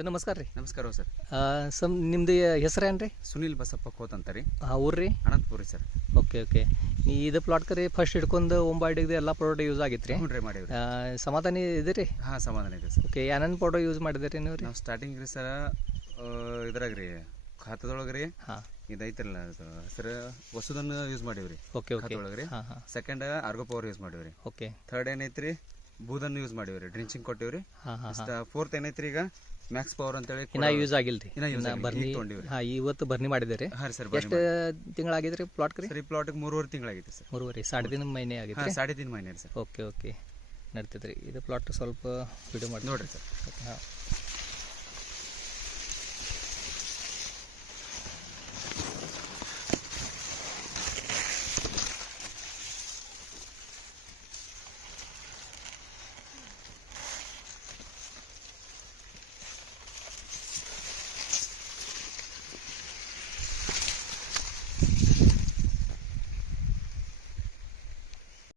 Sir ನಮಸ್ಕಾರ ರೀ. ನಮಸ್ಕಾರ ಸರ್. ನಿಮ್ದು ಹೆಸರೇನು ರೀ? ಸುನಿಲ್ ಬಸಪ್ಪ ಕೋತ್ ಅಂತ ರೀ. ಊರು ರೀ? ಅನಂತಪುರಿ ಸರ್. ಓಕೆ ಇದು ಪ್ಲಾಟ್ ರೀ ಫಸ್ಟ್ ಹಿಡ್ಕೊಂಡು ಒಂಬಾಡಿಗೆ ಎಲ್ಲ ಪ್ರಾಡಕ್ಟ್ ಯೂಸ್ ಆಗಿತ್ತು ರೀ? ಹ್ಞೂ ರೀ ಮಾಡೀವಿ. ಸಮಾಧಾನ ಇದೆ ರೀ? ಹಾಂ ಸಮಾಧಾನ ಇದೆ ಸರ್. ಓಕೆ ಏನೇನು ಪ್ರಾಡಕ್ಟ್ ಯೂಸ್ ಮಾಡಿದ್ರಿ ನೀವು ರೀ? ನಾವು ಸ್ಟಾರ್ಟಿಂಗ್ ರೀ ಸರ್ ಇದ್ರಾಗ ರೀ ಖಾತದೊಳಗೆ ರೀ ಹಾಂ ಇದು ಐತಿರಲ್ಲ ಸರ್ ಹೊಸದನ್ನು ಯೂಸ್ ಮಾಡೀವಿ ರೀ. ಓಕೆ ಖಾತದೊಳಗೆ ರೀ. ಹಾಂ ಹಾಂ ಸೆಕೆಂಡ್ ಆರ್ಗೋ ಪವರ್ ಯೂಸ್ ಮಾಡೀವಿ ರೀ. ಓಕೆ ಥರ್ಡ್ ಏನೈತಿ ರೀ ಬೂದನ್ನು ಯೂಸ್ ಮಾಡೀವಿ ರೀ, ಡ್ರಿಂಚಿಂಗ್ ಕೊಟ್ಟಿವಿ ರೀ. ಹಾಂ ಹಾಂ ಫೋರ್ತ್ ಏನೈತಿ ರೀ ಈಗ ಮ್ಯಾಕ್ಸ್ ಪವರ್ ಅಂತೇಳಿ ಇನ್ನೂ ಯೂಸ್ ಆಗಿಲ್ಲ ರೀ? ಬರ್ನಿ ತೊಗೊಂಡಿವಿ. ಹಾಂ ಇವತ್ತು ಬರ್ನಿ ಮಾಡಿದೆ ರೀ. ಹಾಂ ಸರ್. ಎಷ್ಟು ತಿಂಗಳಾಗಿದೆ ರೀ ಪ್ಲಾಟ್ ರೀ? ಸರ್ ಈ ಪ್ಲಾಟಿಗೆ 3.5 ತಿಂಗಳಾಗಿದೆ ಸರ್. 3.5 3.5 ಮಹಿನೆ ಆಗಿದೆ? ಹಾಂ 3.5 ಮಹಿನೆ ರೀ ಸರ್. ಓಕೆ ನಡ್ತೈತೆ ರೀ. ಇದು ಪ್ಲಾಟ್ ಸ್ವಲ್ಪ ವಿಡಿಯೋ ಮಾಡಿ ನೋಡಿರಿ ಸರ್. ಹಾಂ